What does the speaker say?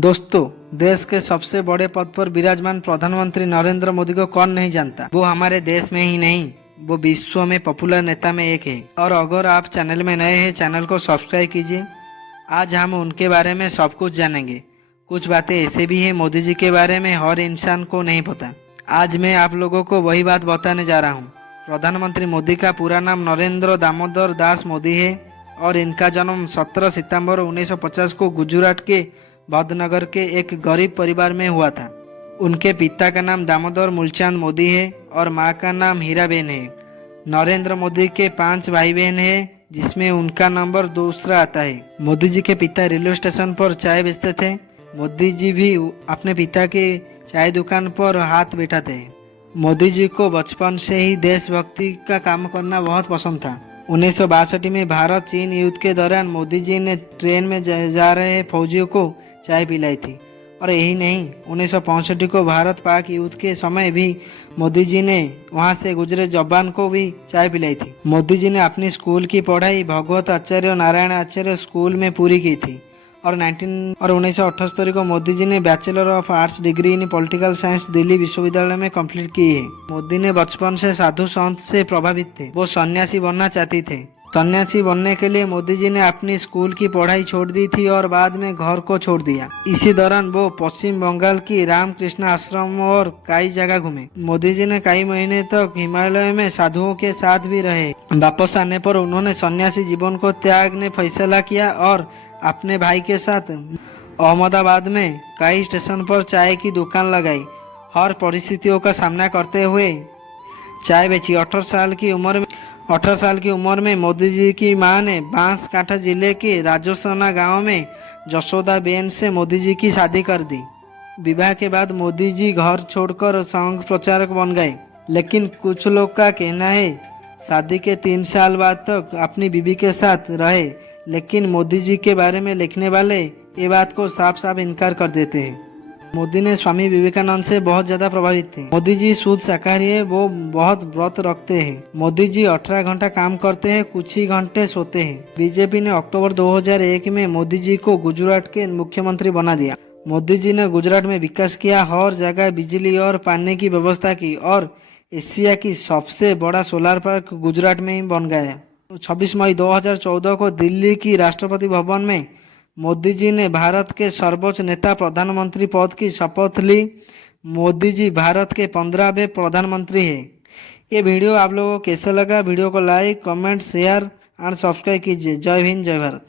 दोस्तों, देश के सबसे बड़े पद पर विराजमान प्रधानमंत्री नरेंद्र मोदी को कौन नहीं जानता। वो हमारे देश में ही नहीं, वो विश्व में पॉपुलर नेता में एक है। और अगर आप चैनल में नए हैं, चैनल को सब्सक्राइब कीजिए। आज हम उनके बारे में सब कुछ जानेंगे। कुछ बातें ऐसे भी हैं मोदी जी के बारे में हर इंसान को नहीं पता। आज मैं आप लोगों को वही बात बताने जा रहा हूँ। प्रधानमंत्री मोदी का पूरा नाम नरेंद्र दामोदर दास मोदी है और इनका जन्म 17 सितंबर 1950 को गुजरात के भदनगर के एक गरीब परिवार में हुआ था। उनके पिता का नाम दामोदर मूलचंद मोदी है और माँ का नाम हीराबेन है। नरेंद्र मोदी के 5 भाई बहन हैं, जिसमें उनका नंबर दूसरा आता है। मोदी जी के पिता रेलवे स्टेशन पर चाय बेचते थे। मोदी जी भी अपने पिता के चाय दुकान पर हाथ बैठाते हैं। मोदी जी को बचपन से ही देशभक्ति का काम करना बहुत पसंद था। 1962 में भारत चीन युद्ध के दौरान मोदी जी ने ट्रेन में जा रहे फौजियों को चाय पिलाई थी। और यही नहीं, 1965 को भारत पाक युद्ध के समय भी मोदी जी ने वहां से गुजरे जवान को भी चाय पिलाई थी। मोदी जी ने अपनी स्कूल की पढ़ाई भगवत आचार्य और नारायण आचार्य स्कूल में पूरी की थी। और 1978 को मोदी जी ने bachelor of arts degree in political science Delhi विश्वविद्यालय में कंप्लीट की है। मोदी ने बचपन से साधु संत से प्रभावित थे। वो सन्यासी बनना चाहती थे। सन्यासी बनने के लिए मोदी जी ने अपनी स्कूल की पढ़ाई छोड़ दी थी और बाद में घर को छोड़ दिया। इसी दौरान वो पश्चिम बंगाल की रामकृष्ण आश्रम और कई जगह घूमे। मोदी जी ने कई महीने तक हिमालय में साधुओं के साथ भी रहे। वापस आने पर उन्होंने सन्यासी जीवन को त्यागने फैसला किया और अपने भाई के साथ अहमदाबाद में कई स्टेशन पर चाय की दुकान लगाई। हर परिस्थितियों का सामना करते हुए चाय बेची। 18 साल की उम्र में मोदी जी की मां ने बांसकाठा जिले के राजोसना गांव में जसोदा बेन से मोदी जी की शादी कर दी। विवाह के बाद मोदी जी घर छोड़कर संघ प्रचारक बन गए। लेकिन कुछ लोग का कहना है शादी के 3 साल बाद तक अपनी बीवी के साथ रहे। लेकिन मोदी जी के बारे में लिखने वाले ये बात को साफ साफ इनकार कर देते हैं। मोदी ने स्वामी विवेकानंद से बहुत ज्यादा प्रभावित थे। मोदी जी शुद्ध शाकाहारी है, वो बहुत व्रत रखते हैं। मोदी जी 18 घंटा काम करते हैं, कुछ ही घंटे सोते हैं। बीजेपी ने अक्टूबर 2001 में मोदी जी को गुजरात के मुख्यमंत्री बना दिया। मोदी जी ने गुजरात में विकास किया, हर जगह बिजली और पानी की व्यवस्था की और एशिया की सबसे बड़ा सोलर पार्क गुजरात में ही बन गया। 26 मई 2014 को दिल्ली की राष्ट्रपति भवन में मोदी जी ने भारत के सर्वोच्च नेता प्रधानमंत्री पद की शपथ ली। मोदी जी भारत के 15वें प्रधानमंत्री हैं। ये वीडियो आप लोगों को कैसा लगा? वीडियो को like, comment, share and subscribe कीजिए। जय हिंद, जय भारत।